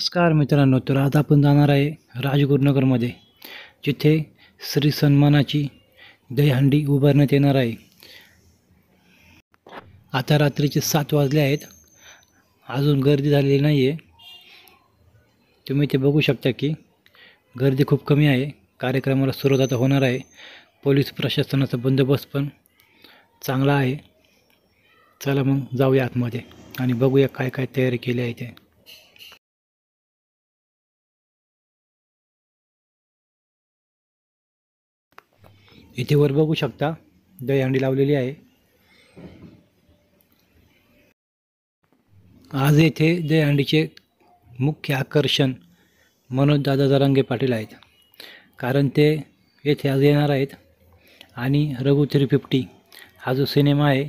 नमस्कार मित्रांनो, तर आज आपण जाणार आहे राजगुरुनगरमध्ये, जिथे श्री सन्मानाची दहीहंडी उभारण्यात येणार आहे। आता रात्रीचे 7 वाजले आहेत, अजून गर्दी झालेली नाही आहे। तुम्ही ते बघू शकता की गर्दी खूप कमी आहे। कार्यक्रमाला सुरुवात आता होणार आहे। पोलीस प्रशासनाचा बंदोबस्त पण चांगला आहे। चला मग जाऊया आतमध्ये आणि बघूया काय काय तयारी केली आहे ते। इथे वर बघू शकता दहीहंडी लावलेली आहे। आज येथे दहीहंडीचे मुख्य आकर्षण मनोज दादा जरांगे पाटील आहेत, कारण ते येथे आज येणार आहेत। आणि रघु 350 हा जो सिनेमा आहे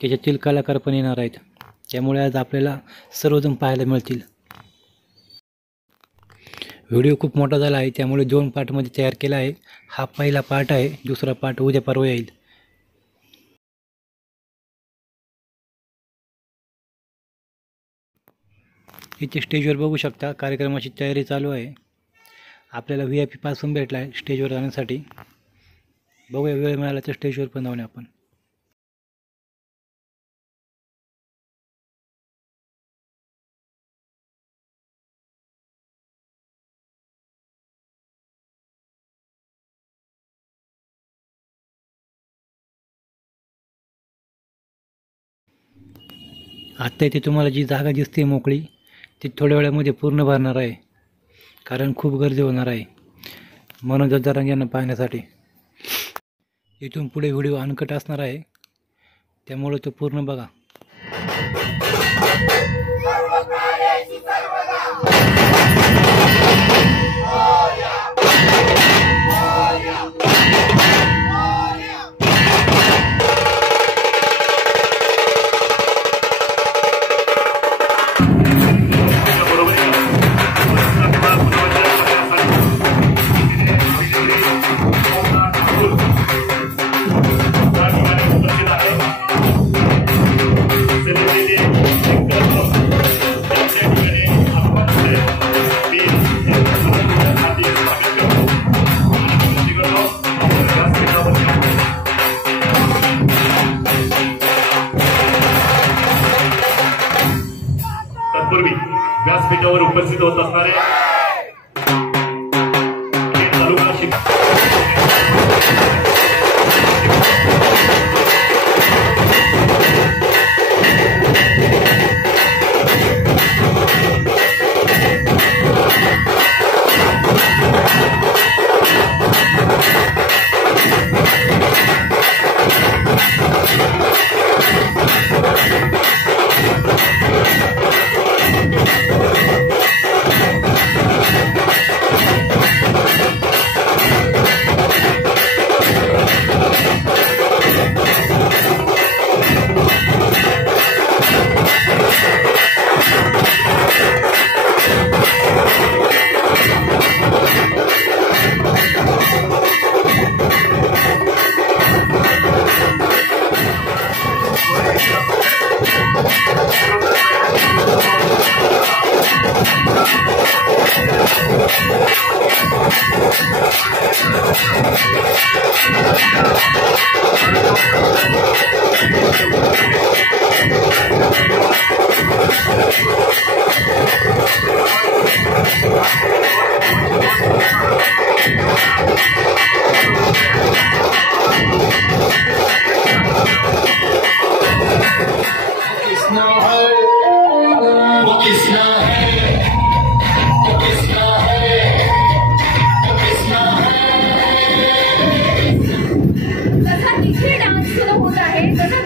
त्याच्यातील कलाकार पण येणार आहेत, त्यामुळे आज आपल्याला सर्वजण पाहायला मिळतील। व्हिडिओ खूप मोठा झाला आहे, त्यामुळे 2 पार्टमध्ये तयार केला आहे। हा पहिला पार्ट आहे, दुसरा पार्ट उद्या परवा येईल। इथे स्टेजवर बघू शकता कार्यक्रमाची तयारी चालू आहे। आपल्याला VIP पासून भेटला आहे स्टेजवर जाण्यासाठी। बघूया वेळ मिळाला तर स्टेजवर पण जाऊया आपण। आत्ता इथे तुम्हाला जी जागा दिसते मोकळी, ती थोड्या वेळामध्ये पूर्ण भरणार आहे, कारण खूप गर्दी होणार आहे मनोज जरांगे यांना पाहण्यासाठी। इथून पुढे व्हिडिओ अनकट असणार आहे, त्यामुळे तो पूर्ण बघा। तत्पूर्वी व्यासपीठावर उपस्थित होत असणारे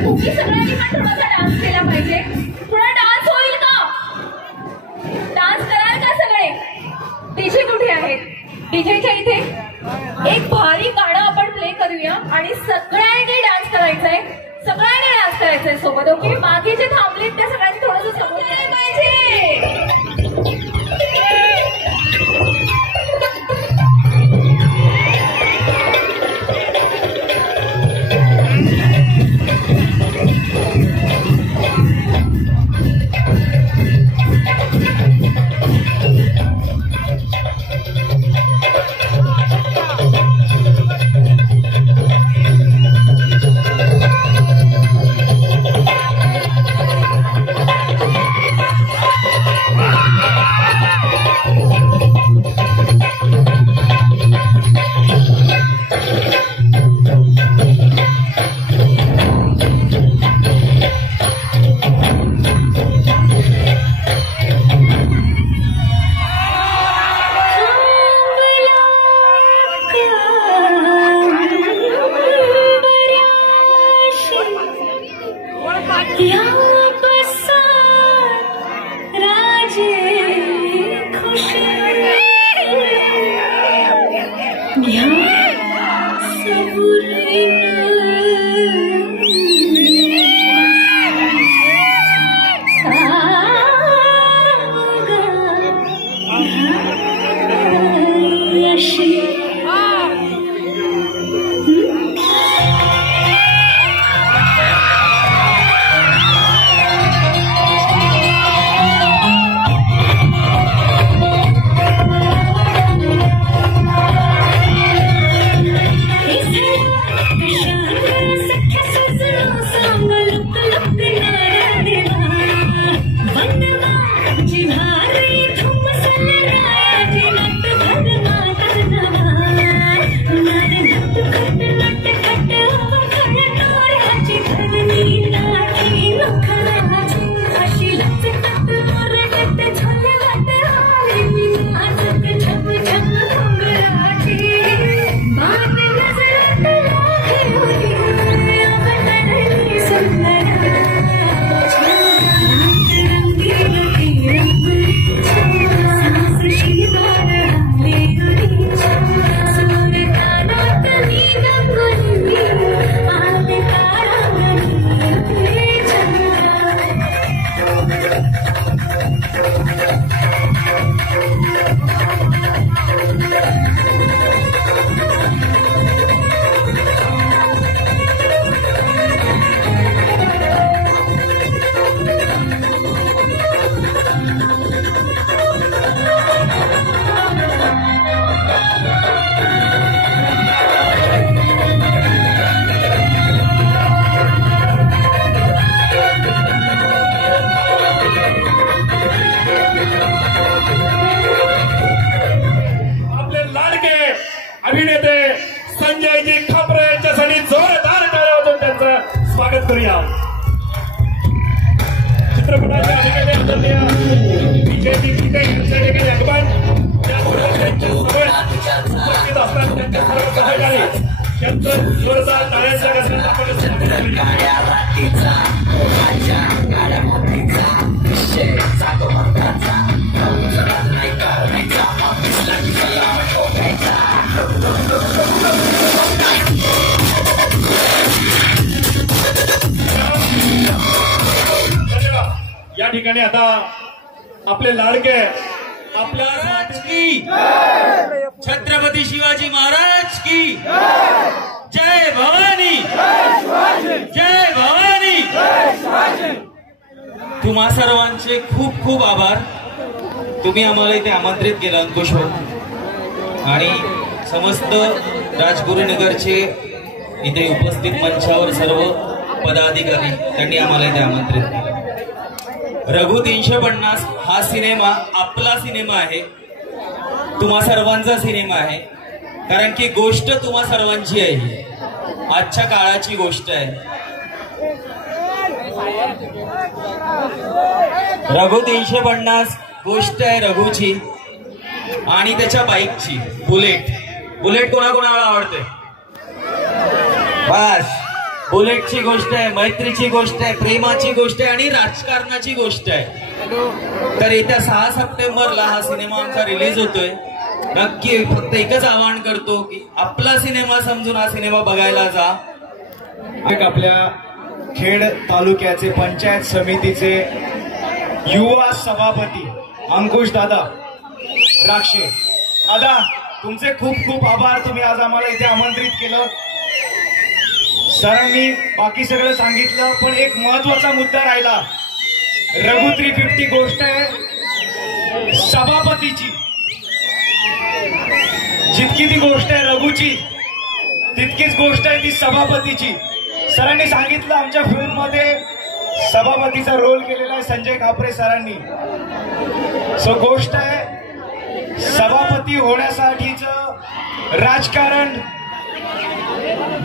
तुम्ही सगळ्यांनी पण थोडासा डान्स केला पाहिजे। थोडा डान्स होईल का? डान्स कराल का सगळे? डीजे कुठे आहेत? डीजेच्या इथे एक भारी गाणं आपण प्ले करूया आणि सगळ्यांनी डान्स करायचंय, सगळ्यांनी डान्स करायचंय सोबत। ओके, मागे जे थांबलेत त्या सगळ्यांनी थोडंसं सपोर्ट केलं पाहिजे। अभिनेते संजयजी खापरे यांच्यासाठी जोरदार टाळ्या वाजवून त्यांचं स्वागत करूया. चित्रपटाचे अभिनेते आदरणीय विजयजी पिटे यांच्या देखील अभिमान त्याबरोबर त्यांच्या समोर उपस्थित असतात त्यांच्या सर्व सहकारी त्यांचं जोरदार टाळ्यांच्या गजरात आपण स्वागत करूया. या ठिकाणी आता आपले लाडके आपल्या की छत्रपती शिवाजी महाराज की जय भवानी, जय भवानी. तुम्हा सर्वांचे खूप खूप आभार. तुम्ही आम्हाला इथे आमंत्रित केलं अंकुश भाऊ आणि समस्त राजगुरुनगरचे इथे उपस्थित मंचावर सर्व पदाधिकारी त्यांनी आम्हाला इथे आमंत्रित केलं. रघु 350 हा सिनेमा आपला सिनेमा आहे, तुम्हा सर्वांचा सिनेमा आहे. कारण की गोष्ट तुम्हा सर्वांची आहे, आजच्या काळाची गोष्ट आहे. रघु 350 गोष्ट आहे रघुची आणि त्याच्या बाईकची बुलेट. बुलेट कोणाकोणाला आवडते? बस बुलेटची गोष्ट आहे, मैत्रीची गोष्ट आहे, प्रेमाची गोष्ट आहे आणि राजकारणाची गोष्ट आहे. तर येत्या 6 सप्टेंबरला हा सिनेमा आमचा रिलीज होतोय. नक्की फक्त एकच आवाहन करतो की आपला सिनेमा समजून हा सिनेमा बघायला जा. आपल्या खेड तालुक्याचे पंचायत समितीचे युवा सभापती अंकुश दादा राक्षे दादा, तुमचे खूप खूप आभार. तुम्ही आज आम्हाला इथे आमंत्रित केलं. सरांनी बाकी सगळं सांगितलं, पण एक महत्वाचा मुद्दा राहिला. रघु 350 गोष्ट आहे सभापतीची. जितकी ती गोष्ट आहे रघुची तितकीच गोष्ट आहे ती सभापतीची. सरांनी सांगितलं आमच्या फिल्म मध्ये सभापतीचा रोल केलेला आहे संजय खापरे सरांनी. सो गोष्ट आहे सभापती होण्यासाठीच राजकारण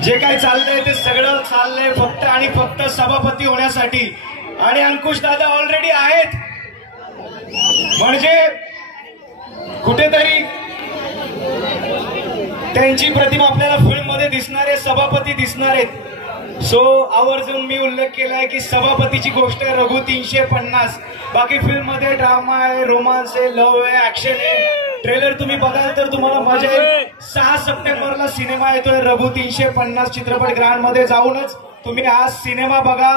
जे काही चाललंय ते सगळं चाललंय फक्त आणि फक्त सभापती होण्यासाठी. आणि अंकुश दादा ऑलरेडी आहेत, म्हणजे कुठेतरी त्यांची प्रतिमा आपल्याला फिल्म मध्ये दिसणार आहे, सभापती दिसणार आहेत. सो आवर्जून मी उल्लेख केलाय की सभापतीची गोष्ट आहे रघु 350. बाकी फिल्म मध्ये ड्रामा आहे, रोमांस आहे, लव्ह आहे, ऍक्शन आहे, ट्रेलर तुम्ही बघाल तर तुम्हाला मजा येईल. 6 सप्टेंबरला सिनेमा येतोय रघु 350 चित्रपट गृहांमध्ये. जाऊनच तुम्ही आज सिनेमा बघा.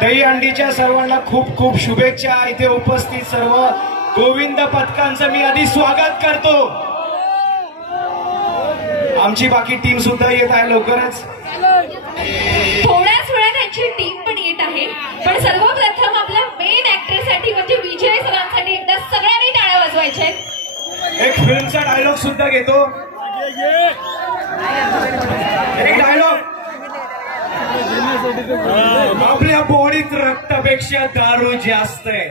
दहीहंडीच्या सर्वांना खूप खूप शुभेच्छा. इथे उपस्थित सर्व गोविंद पथकांचं मी आधी स्वागत करतो. आमची बाकी टीम सुद्धा येत आहे लवकरच. थोड्याच वेळात त्यांची टीम पण येत आहे. पण सर्वप्रथम आपल्या मेन ऍक्टरसाठी म्हणजे विजय सरांसाठी एकदा सगळ्यांनी टाळ्या वाजवायच्या आहेत. एक फिल्मचा डायलॉग सुद्धा घेतो. एक डायलॉग. आपल्या बॉडीत रक्तापेक्षा दारू जास्त आहे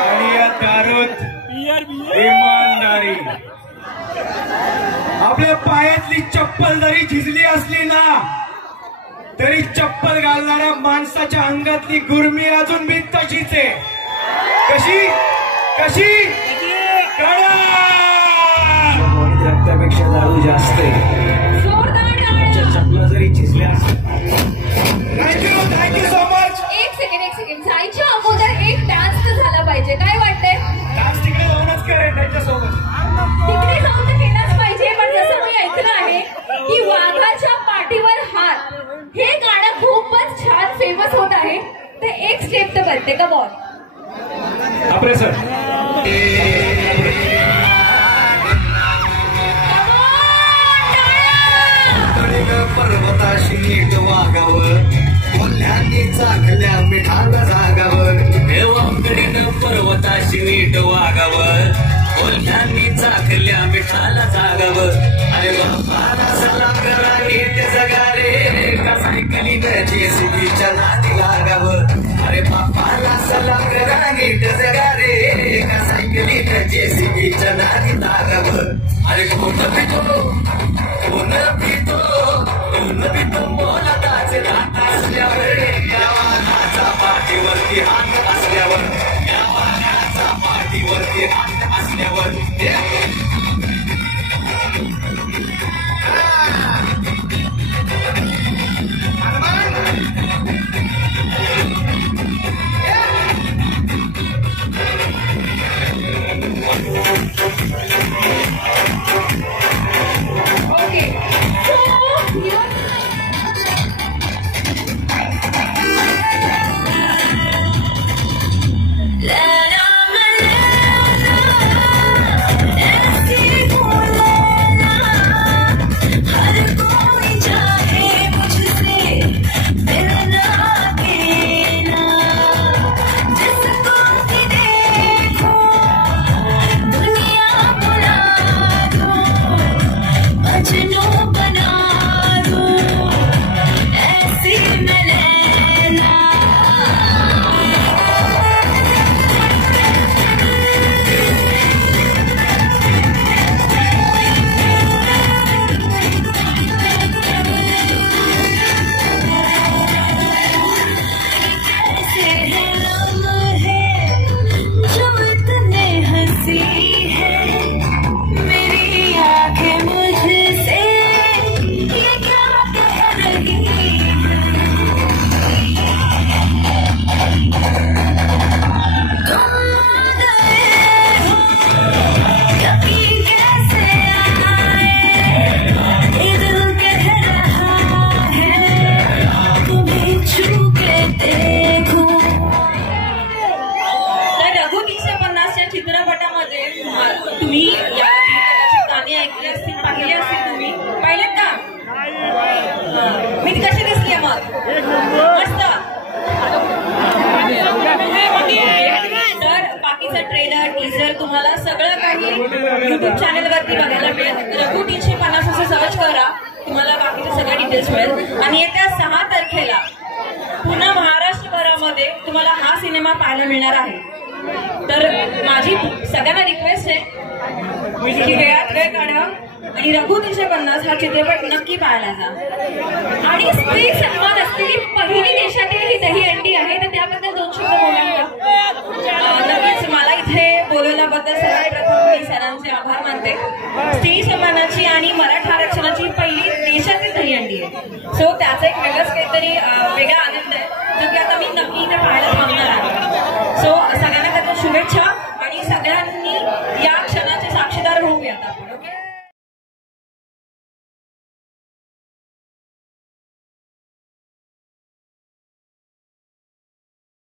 आणि या दारूत इमानदारी. आपल्या पायातली चप्पल जरी झिजली असली ना तरी चप्पल घालणाऱ्या माणसाच्या अंगातली गुरमी अजून बी तशीच आहे. कशी कशी रक्तापेक्षा दारू जास्त आहे. जोरदार टाळ्या. चप्पल जरी झिजल्या थँक्यू सो मच. एक सेकंड जायच्या अगोदर एक डान्स तर झाला पाहिजे. काय वाटतंय? डान्स तिकडे जाऊनच करेन त्यांच्यासोबत. तिकडे जाऊन तर केलाच पाहिजे. पण जसं मी ऐकलं आहे की वाघाच्या पाठीवर हात हे गाणं खूपच छान फेमस होत आहे. ते एक स्टेप तर करते का बॉल. आपले सर पर्वताशी नीट वागावं कोल्ह्यांनी चाकल्या मिठाला जागावर. देवाकडीनं पर्वताशी नीट वागावं कोल्ह्यांनी चाकल्या मिठाला जागावर. अरे बापाला सला करा नीट जगा रे का सायकलीनं जेसीबीच्या नादी लागावं. अरे बापाला सला करा नीट जगा रे का सायकलीनं जेसीबीच्या नादी लागावं. अरे कोण पितो मोलादाचे राहत असल्यावर या वाहनाचा पाठीवरती हात असल्यावर या वाहनाचा पाठीवरती हात असल्यावर तुम्हाला सगळं काही युट्यूब चॅनल वरती बघायला मिळेल. रघु 350 असं सर्च करा, तुम्हाला बाकीचे सगळे डिटेल्स मिळेल. आणि येत्या 6 तारखेला पुन्हा महाराष्ट्रभरामध्ये तुम्हाला हा सिनेमा पाहायला मिळणार आहे. तर माझी सगळ्यांना रिक्वेस्ट आहे की वेळात वेळ काढा आणि रघु 350 हा चित्रपट नक्की पाहायला जा. आणि स्त्री सन्मान असलेली पहिली देशातील ही दहीहंडी आहे, तर त्याबद्दल 2 शब्द बोलाल का? नक्कीच. मला इथे बोलवल्याबद्दल सर्वात प्रथम मी सरांचे आभार मानते. स्त्री सन्मानाची आणि मराठा आरक्षणाची पहिली देशातील दहीहंडी आहे. सो त्याचा एक वेगळाच काहीतरी वेगळा आनंद आहे जो की आता मी नक्की इथे पाहायला थांबणार आहे. सो सगळ्यांना त्याच्या शुभेच्छा आणि आहे